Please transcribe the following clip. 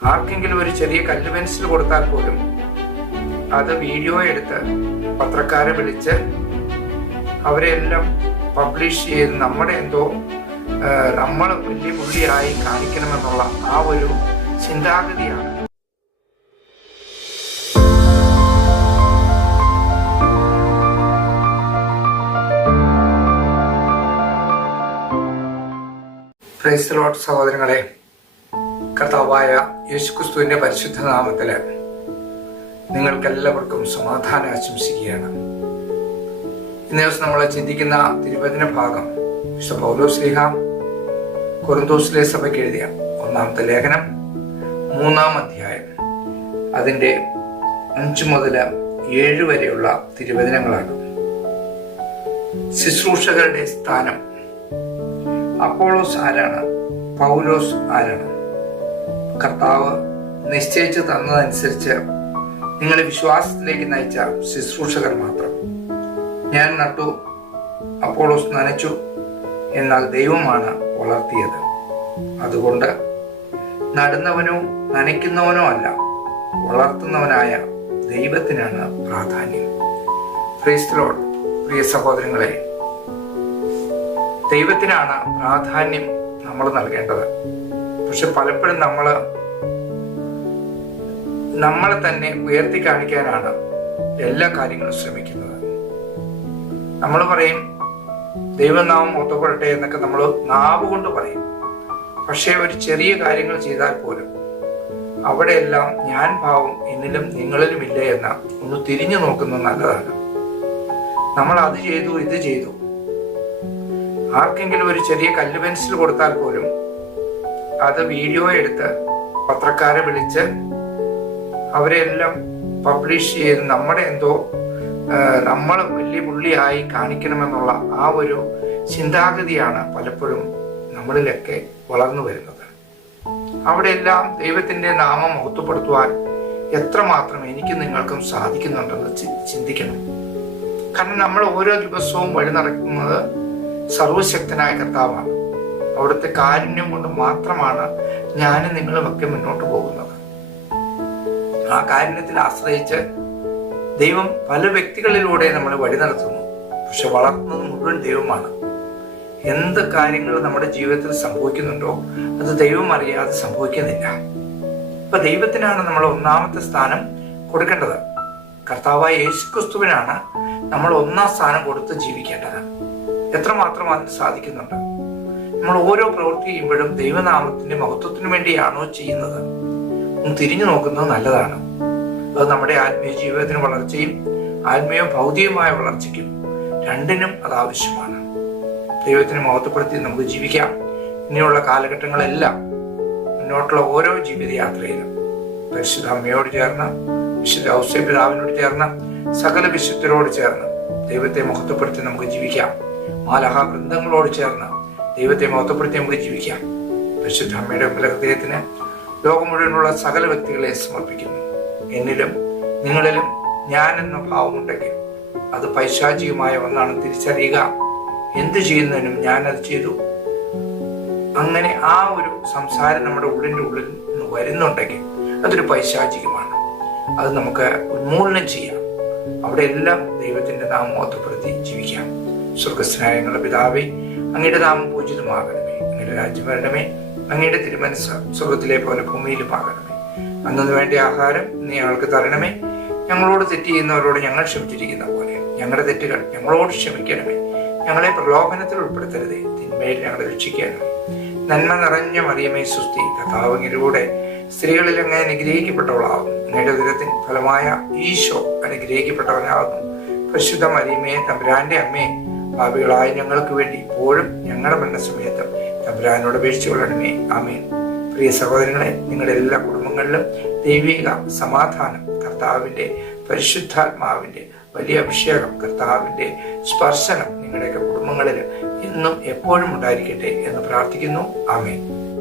ആർക്കെങ്കിലും ഒരു ചെറിയ കല്ല് പെൻസിൽ കൊടുത്താൽ പോലും അത് വീഡിയോ എടുത്ത് പത്രക്കാരെ വിളിച്ച് അവരെല്ലാം പബ്ലിഷ് ചെയ്ത് നമ്മൾ വലിയ പുള്ളിയായി കാണിക്കണമെന്നുള്ള ആ ഒരു ചിന്താഗതിയാണ്. പ്രൈസ് ദി ലോർഡ് സഹോദരങ്ങളെ, കർത്താവായ യേശുക്രിസ്തുവിന്റെ പരിശുദ്ധ നാമത്തില് നിങ്ങൾക്കെല്ലാവർക്കും സമാധാനം ആശംസിക്കുകയാണ്. ഇന്നേ ദിവസം നമ്മൾ ചിന്തിക്കുന്ന തിരുവചന ഭാഗം വിശുദ്ധ പൗലോസ് ശ്ലീഹ കൊരിന്തോസിലെ സഭയ്ക്ക് എഴുതിയ 1-ാമത്തെ ലേഖനം 3-ാം അധ്യായം അതിൻ്റെ 5 മുതൽ 7 വരെയുള്ള തിരുവചനങ്ങളാണ്. ശുശ്രൂഷകരുടെ സ്ഥാനം. അപ്പോളോസ് ആരാണ്? പൗലോസ് ആരാണ്? കർത്താവ് നിശ്ചയിച്ചു തന്നതനുസരിച്ച് നിങ്ങളെ വിശ്വാസത്തിലേക്ക് നയിച്ച ശുശ്രൂഷകർ മാത്രം. ഞാൻ നട്ടു, അപ്പോളോസ് നനച്ചു, എന്നാൽ ദൈവമാണ് വളർത്തിയത്. അതുകൊണ്ട് നടുന്നവനോ നനയ്ക്കുന്നവനോ അല്ല, വളർത്തുന്നവനായ ദൈവത്തിനാണ് പ്രാധാന്യം. Praise the Lord. പ്രിയ സഹോദരങ്ങളെ, ദൈവത്തിനാണ് പ്രാധാന്യം നമ്മൾ നൽകേണ്ടത്. പക്ഷെ പലപ്പോഴും നമ്മളെ തന്നെ ഉയർത്തി കാണിക്കാനാണ് എല്ലാ കാര്യങ്ങളും ശ്രമിക്കുന്നത്. നമ്മൾ പറയും ദൈവനാമം ഒത്തുകൊള്ളട്ടെ എന്നൊക്കെ നമ്മൾ നാവ് കൊണ്ട് പറയും. പക്ഷെ ഒരു ചെറിയ കാര്യങ്ങൾ ചെയ്താൽ പോലും അവിടെയെല്ലാം ഞാൻ ഭാവം എന്നിലും നിങ്ങളിലും ഇല്ല എന്ന ഒന്ന് തിരിഞ്ഞു നോക്കുന്നത് നല്ലതാണ്. നമ്മൾ അത് ചെയ്തു, ഇത് ചെയ്തു. ആർക്കെങ്കിലും ഒരു ചെറിയ കല്ല് പെൻസിൽ കൊടുത്താൽ പോലും അത് വീഡിയോ എടുത്ത് പത്രക്കാരെ വിളിച്ച് അവരെല്ലാം പബ്ലിഷ് ചെയ്ത് നമ്മൾ വലിയ പുള്ളിയായി കാണിക്കണമെന്നുള്ള ആ ഒരു ചിന്താഗതിയാണ് പലപ്പോഴും നമ്മളിലൊക്കെ വളർന്നു വരുന്നത്. അവിടെയെല്ലാം ദൈവത്തിന്റെ നാമം മഹത്വപ്പെടുത്തുവാൻ എത്രമാത്രം എനിക്കും നിങ്ങൾക്കും സാധിക്കുന്നുണ്ടെന്ന് ചിന്തിക്കണം. കാരണം നമ്മൾ ഓരോ ദിവസവും വഴി നടക്കുന്നത് സർവശക്തനായ കർത്താവാണ്. അവിടുത്തെ കാരുണ്യം കൊണ്ട് മാത്രമാണ് ഞാനും നിങ്ങളുമൊക്കെ മുന്നോട്ട് പോകുന്നത്. ആ കാരുണ്യത്തിൽ ആശ്രയിച്ച് ദൈവം പല വ്യക്തികളിലൂടെ നമ്മൾ വഴി നടത്തുന്നു. പക്ഷെ വളർത്തുന്നത് മുഴുവൻ ദൈവമാണ്. എന്ത് കാര്യങ്ങൾ നമ്മുടെ ജീവിതത്തിൽ സംഭവിക്കുന്നുണ്ടോ അത് ദൈവം അറിയാതെ സംഭവിക്കുന്നില്ല. ഇപ്പൊ ദൈവത്തിനാണ് നമ്മൾ 1-ാമത്തെ സ്ഥാനം കൊടുക്കേണ്ടത്. കർത്താവായ യേശുക്രിസ്തുവിനാണ് നമ്മൾ 1-ാം സ്ഥാനം കൊടുത്ത് ജീവിക്കേണ്ടത്. എത്രമാത്രം അതിന് സാധിക്കുന്നുണ്ട്? നമ്മൾ ഓരോ പ്രവൃത്തി ചെയ്യുമ്പോഴും ദൈവനാമത്തിന്റെ മഹത്വത്തിന് വേണ്ടിയാണോ ചെയ്യുന്നത്? ഒന്ന് തിരിഞ്ഞു നോക്കുന്നത് നല്ലതാണ്. അത് നമ്മുടെ ആത്മീയ ജീവിതത്തിന് വളർച്ചയും ആത്മീയവും ഭൗതികമായ വളർച്ചയ്ക്കും രണ്ടിനും അത് ആവശ്യമാണ്. ദൈവത്തിന് മഹത്വപ്പെടുത്തി നമുക്ക് ജീവിക്കാം. ഇനിയുള്ള കാലഘട്ടങ്ങളെല്ലാം മുന്നോട്ടുള്ള ഓരോ ജീവിതയാത്രയിലും പരിശുദ്ധ അമ്മയോട് ചേർന്ന്, വിശുദ്ധ ഔസേപ്പ് പിതാവിനോട് ചേർന്ന്, സകല വിശുദ്ധരോട് ചേർന്ന് ദൈവത്തെ മഹത്വപ്പെടുത്തി നമുക്ക് ജീവിക്കാം. മാലാഹ വൃന്ദങ്ങളോട് ചേർന്ന് ദൈവത്തെ മഹത്വപ്പെടുത്തി നമുക്ക് ജീവിക്കാം. പരിശുദ്ധ അമ്മയുടെ ഹൃദയത്തിന് ലോകം മുഴുവനുള്ള സകല വ്യക്തികളെ സമർപ്പിക്കുന്നു. എന്നിലും നിങ്ങളിലും ഞാൻ എന്ന ഭാവമുണ്ടെങ്കിൽ അത് പൈശാചികമായ ഒന്നാണെന്ന് തിരിച്ചറിയുക. എന്ത് ചെയ്യുന്നതിനും ഞാനത് ചെയ്തു, അങ്ങനെ ആ ഒരു സംസാരം നമ്മുടെ ഉള്ളിൻ്റെ ഉള്ളിൽ നിന്ന് വരുന്നുണ്ടെങ്കിൽ അതൊരു പൈശാചികമാണ്. അത് നമുക്ക് ഉന്മൂലനം ചെയ്യാം. അവിടെ എല്ലാം ദൈവത്തിന്റെ നാമം മഹത്വപ്പെടുത്തി ജീവിക്കാം. സ്വർഗസ്ഥനായ ഞങ്ങളുടെ പിതാവേ, അങ്ങയുടെ നാമം പൂജിതമാകണമേ. അങ്ങയുടെ രാജ്യം വരണമേ. അങ്ങയുടെ തിരുമനസ്സ് സ്വർഗത്തിലെ പോലെ ഭൂമിയിലും ആകണമേ. അന്നു വേണ്ട ആഹാരം നീ ഞങ്ങൾക്ക് തരണമേ. ഞങ്ങളോട് തെറ്റ് ചെയ്യുന്നവരോട് ഞങ്ങൾ ക്ഷമിച്ചിരിക്കുന്ന പോലെ ഞങ്ങളുടെ തെറ്റുകൾ ഞങ്ങളോട് ക്ഷമിക്കണമേ. ഞങ്ങളെ പ്രലോഭനത്തിൽ ഉൾപ്പെടുത്തരുതേ, തിന്മയിൽ ഞങ്ങളെ രക്ഷിക്കണമേ. നന്മ നിറഞ്ഞ മറിയമേ സുസ്തി, കർത്താവ് അങ്ങയിലൂടെ സ്ത്രീകളിൽ അങ്ങ് അനുഗ്രഹിക്കപ്പെട്ടവളാകുന്നു. അങ്ങയുടെ ഉദരത്തിൻ ഫലമായ ഈശോ അനുഗ്രഹിക്കപ്പെട്ടവനാകുന്നു. പരിശുദ്ധ മറിയമേ, തമ്പുരാന്റെ അമ്മേ, പാപികളായ ഞങ്ങൾക്ക് വേണ്ടി ഇപ്പോഴും ഞങ്ങളുടെ മരണസമയത്തും തമ്പുരാനോട് അപേക്ഷിച്ചു കൊള്ളണമേ. ആമേൻ. പ്രിയ സഹോദരങ്ങളെ, നിങ്ങളുടെ എല്ലാ കുടുംബങ്ങളിലും ദൈവിക സമാധാനം, കർത്താവിന്റെ പരിശുദ്ധാത്മാവിന്റെ വലിയ അഭിഷേകം, കർത്താവിന്റെ സ്പർശനം നിങ്ങളുടെയൊക്കെ കുടുംബങ്ങളിൽ എന്നും എപ്പോഴും ഉണ്ടായിരിക്കട്ടെ എന്ന് പ്രാർത്ഥിക്കുന്നു. ആമേൻ.